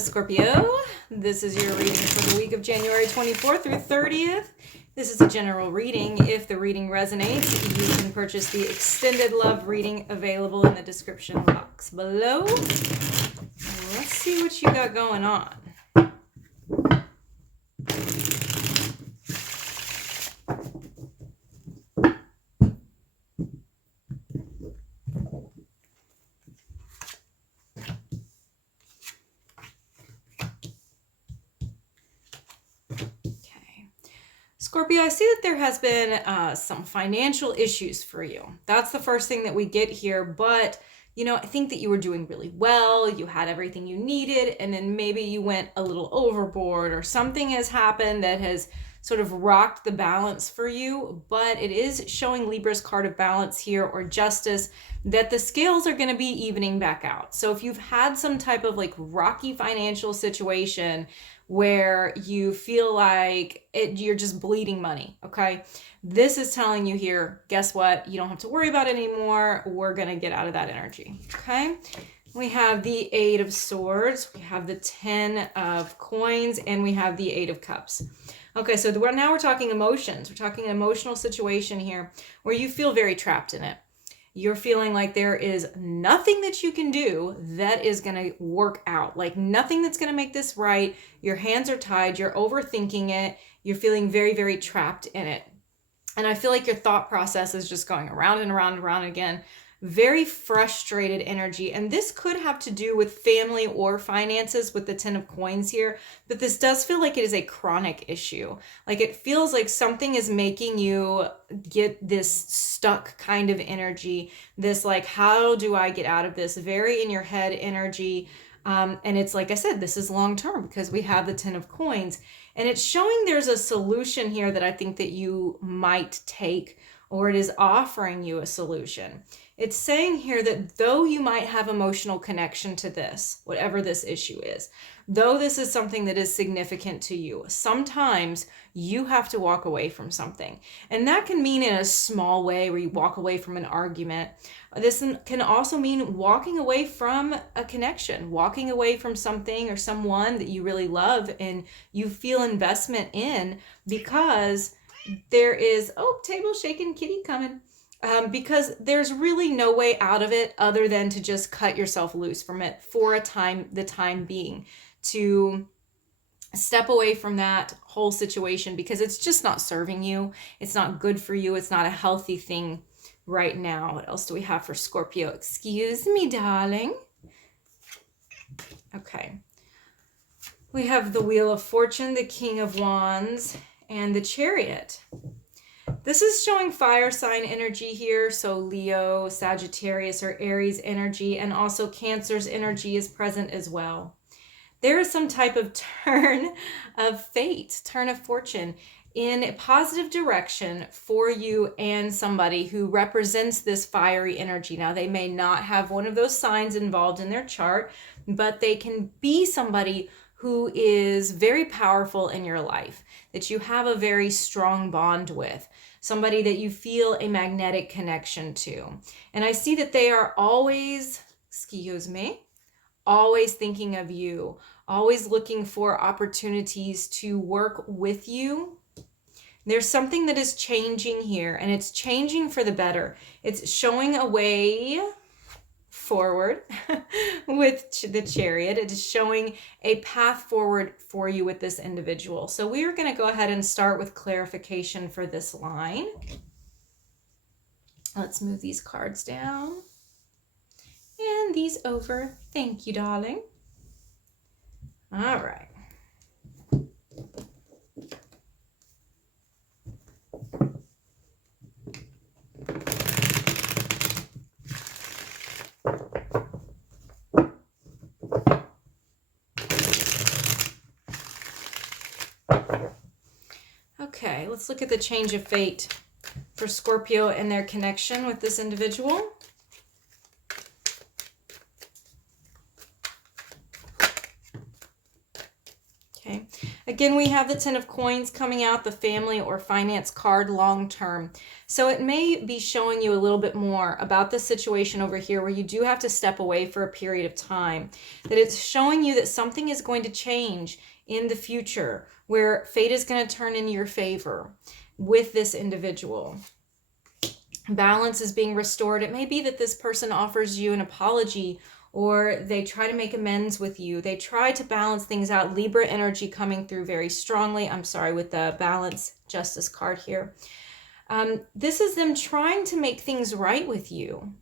Scorpio. This is your reading for the week of January 24th through 30th. This is a general reading. If the reading resonates, you can purchase the extended love reading available in the description box below. Let's see what you got going on. Scorpio, I see that there has been some financial issues for you. That's the first thing that we get here. But, you know, I think that you were doing really well. You had everything you needed. And then maybe you went a little overboard or something has happened that has sort of rocked the balance for you. But it is showing Libra's card of balance here, or justice, that the scales are going to be evening back out. So if you've had some type of like rocky financial situation where you feel like you're just bleeding money, okay? This is telling you here, guess what? You don't have to worry about it anymore. We're gonna get out of that energy, okay? We have the 8 of Swords, we have the 10 of Coins, and we have the 8 of Cups. Okay, so now we're talking emotions. We're talking an emotional situation here where you feel very trapped in it. You're feeling like there is nothing that you can do that is going to work out. Like nothing that's going to make this right. Your hands are tied. You're overthinking it. You're feeling very, very trapped in it. And I feel like your thought process is just going around and around and around again. Very frustrated energy. And this could have to do with family or finances with the 10 of Coins here. But this does feel like it is a chronic issue. Like it feels like something is making you get this stuck kind of energy. This like, how do I get out of this? Very in your head energy. And it's like I said, this is long term because we have the 10 of Coins. And it's showing there's a solution here that I think that you might take, or it is offering you a solution. It's saying here that though you might have emotional connection to this, whatever this issue is, though this is something that is significant to you, sometimes you have to walk away from something. And that can mean in a small way where you walk away from an argument. This can also mean walking away from a connection, walking away from something or someone that you really love and you feel investment in, because there is, oh, table shaking, kitty coming. Because there's really no way out of it other than to just cut yourself loose from it for the time being, to step away from that whole situation because it's just not serving you. It's not good for you. It's not a healthy thing right now. What else do we have for Scorpio? Excuse me, darling. Okay. We have the Wheel of Fortune, the King of Wands, and the Chariot. This is showing fire sign energy here. So Leo, Sagittarius, or Aries energy, and also Cancer's energy is present as well. There is some type of turn of fate, turn of fortune in a positive direction for you and somebody who represents this fiery energy. Now, they may not have one of those signs involved in their chart, but they can be somebody who is very powerful in your life, that you have a very strong bond with, somebody that you feel a magnetic connection to. And I see that they are always, excuse me, always thinking of you, always looking for opportunities to work with you. There's something that is changing here, and it's changing for the better. It's showing a way forward with the Chariot. It is showing a path forward for you with this individual. So we are going to go ahead and start with clarification for this line. Let's move these cards down and these over. Thank you, darling. All right. Okay, let's look at the change of fate for Scorpio and their connection with this individual. Okay, Again, we have the Ten of Coins coming out, the family or finance card long term. So it may be showing you a little bit more about the situation over here where you do have to step away for a period of time. That it's showing you that something is going to change in the future, where fate is going to turn in your favor with this individual. Balance is being restored. It may be that this person offers you an apology, or they try to make amends with you. They try to balance things out. Libra energy coming through very strongly. I'm sorry, with the balance justice card here. This is them trying to make things right with you.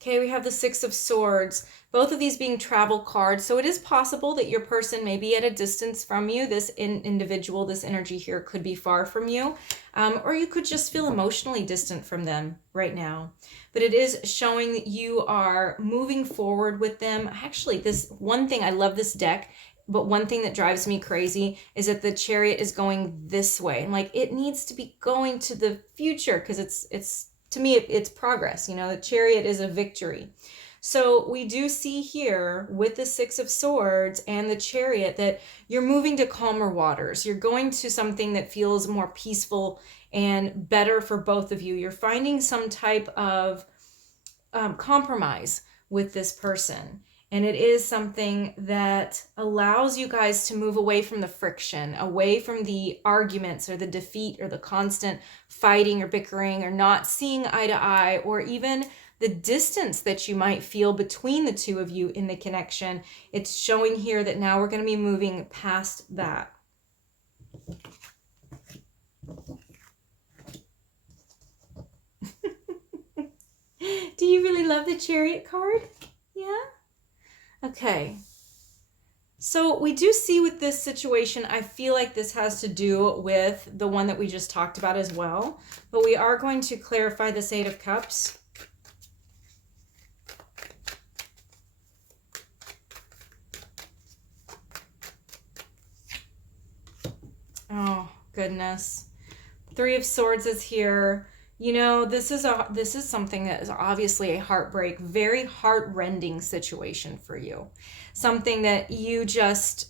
Okay, we have the Six of Swords, both of these being travel cards. So it is possible that your person may be at a distance from you. This individual, this energy here could be far from you, or you could just feel emotionally distant from them right now. But it is showing that you are moving forward with them. Actually, this one thing, I love this deck, but one thing that drives me crazy is that the Chariot is going this way. And like, it needs to be going to the future, because it's to me, it's progress. You know, the Chariot is a victory. So we do see here with the Six of Swords and the Chariot that you're moving to calmer waters. You're going to something that feels more peaceful and better for both of you. You're finding some type of compromise with this person. And it is something that allows you guys to move away from the friction, away from the arguments or the defeat or the constant fighting or bickering or not seeing eye to eye, or even the distance that you might feel between the two of you in the connection. It's showing here that now we're going to be moving past that. Do you really love the Chariot card? Yeah? Okay. So we do see with this situation, I feel like this has to do with the one that we just talked about as well. But we are going to clarify this Eight of Cups. Oh, goodness. Three of Swords is here. You know, this is something that is obviously a heartbreak, very heart-rending situation for you. Something that you just,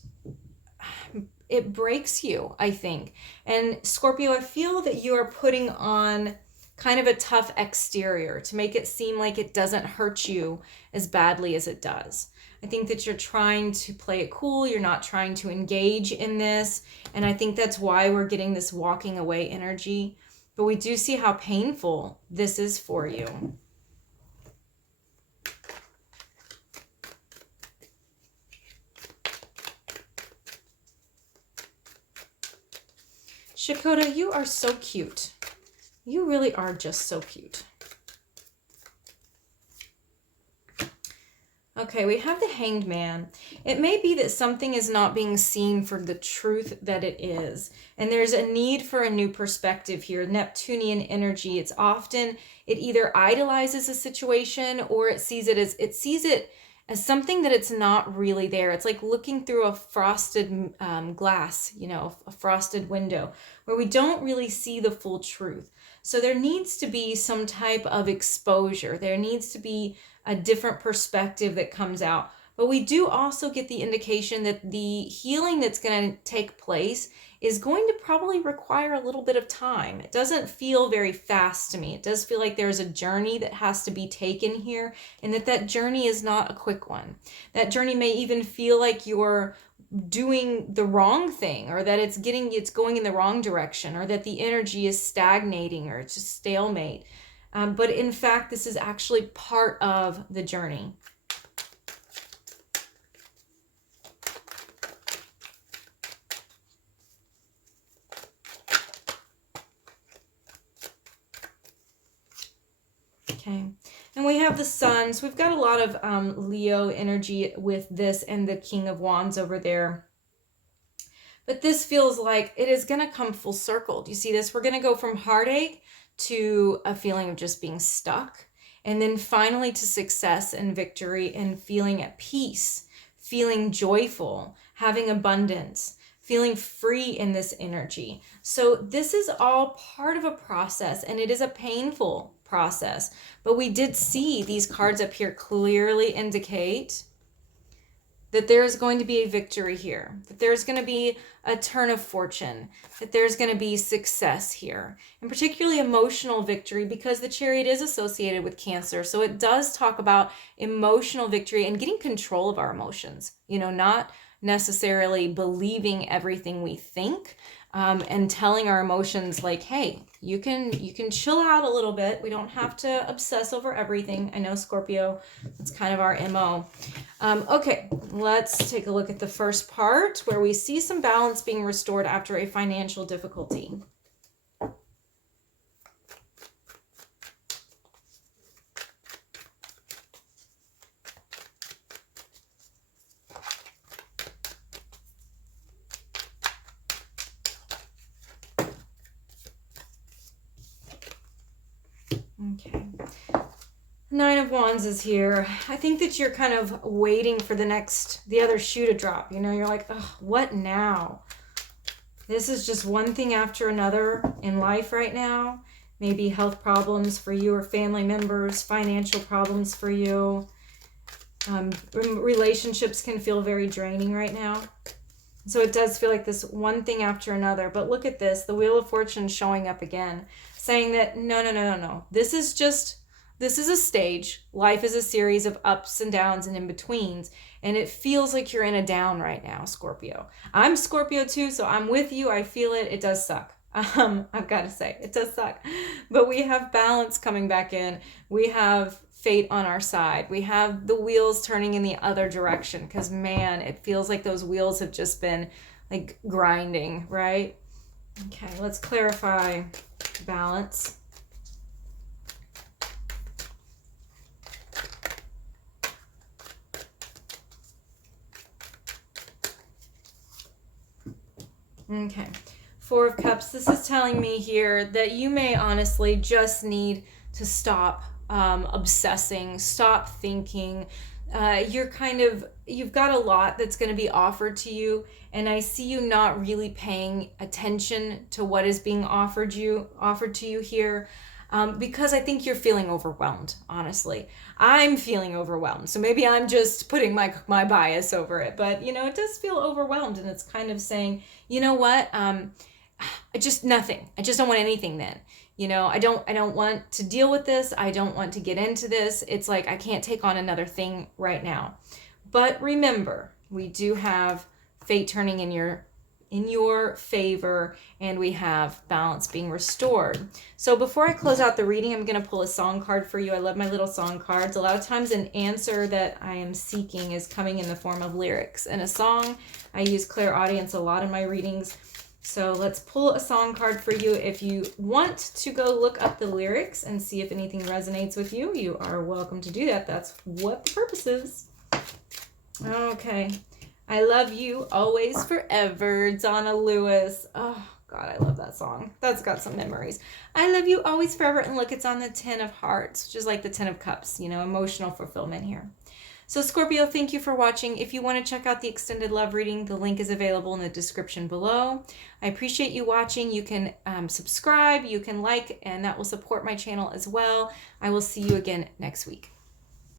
it breaks you, I think. And Scorpio, I feel that you are putting on kind of a tough exterior to make it seem like it doesn't hurt you as badly as it does. I think that you're trying to play it cool. You're not trying to engage in this. And I think that's why we're getting this walking away energy. But we do see how painful this is for you. Shakota, you are so cute. You really are just so cute. Okay, we have the Hanged Man. It may be that something is not being seen for the truth that it is. And there's a need for a new perspective here. Neptunian energy. It's often, it either idolizes a situation or it sees it as something that it's not really there. It's like looking through a frosted glass, you know, a frosted window, where we don't really see the full truth. So there needs to be some type of exposure. There needs to be a different perspective that comes out. But we do also get the indication that the healing that's going to take place is going to probably require a little bit of time. It doesn't feel very fast to me. It does feel like there's a journey that has to be taken here, and that journey is not a quick one. That journey may even feel like you're doing the wrong thing, or that it's going in the wrong direction, or that the energy is stagnating, or it's just stalemate. But in fact, this is actually part of the journey. Okay, and we have the Sun. So we've got a lot of Leo energy with this and the King of Wands over there. But this feels like it is going to come full circle. Do you see this? We're going to go from heartache to a feeling of just being stuck, and then finally to success and victory and feeling at peace, feeling joyful, having abundance, feeling free in this energy. So this is all part of a process, and it is a painful process. But we did see these cards up here clearly indicate that there is going to be a victory here, that there's going to be a turn of fortune, that there's going to be success here, and particularly emotional victory, because the Chariot is associated with Cancer. So it does talk about emotional victory and getting control of our emotions, not necessarily believing everything we think, and telling our emotions like, hey, you can chill out a little bit. We don't have to obsess over everything. I know, Scorpio, it's kind of our MO. Okay, let's take a look at the first part where we see some balance being restored after a financial difficulty. Okay. Nine of Wands is here. I think that you're kind of waiting for the other shoe to drop. You're like, oh, what now? This is just one thing after another in life right now. Maybe health problems for you or family members, financial problems for you. Relationships can feel very draining right now. So it does feel like this one thing after another. But look at this, the Wheel of Fortune showing up again, saying that no. This is a stage. Life is a series of ups and downs and in-betweens. And it feels like you're in a down right now, Scorpio. I'm Scorpio too, so I'm with you. I feel it. It does suck. I've got to say, it does suck. But we have balance coming back in. We have fate on our side. We have the wheels turning in the other direction, because man, it feels like those wheels have just been like grinding, right? Okay, let's clarify balance. Okay, Four of Cups. This is telling me here that you may honestly just need to stop obsessing, stop thinking. You've got a lot that's going to be offered to you, and I see you not really paying attention to what is being offered to you here. Because I think you're feeling overwhelmed, honestly. I'm feeling overwhelmed. So maybe I'm just putting my bias over it. But, it does feel overwhelmed. And it's kind of saying, you know what? Nothing. I just don't want anything then. I don't want to deal with this. I don't want to get into this. It's like I can't take on another thing right now. But remember, we do have fate turning in your favor, and we have balance being restored. So before I close out the reading, I'm going to pull a song card for you. I love my little song cards. A lot of times an answer that I am seeking is coming in the form of lyrics and a song. I use clairaudience a lot in my readings. So let's pull a song card for you. If you want to go look up the lyrics and see if anything resonates with you, you are welcome to do that. That's what the purpose is. Okay. I love you always forever, Donna Lewis. Oh, God, I love that song. That's got some memories. I love you always forever. And look, it's on the 10 of Hearts, which is like the 10 of Cups, emotional fulfillment here. So Scorpio, thank you for watching. If you want to check out the extended love reading, the link is available in the description below. I appreciate you watching. You can subscribe, you can like, and that will support my channel as well. I will see you again next week.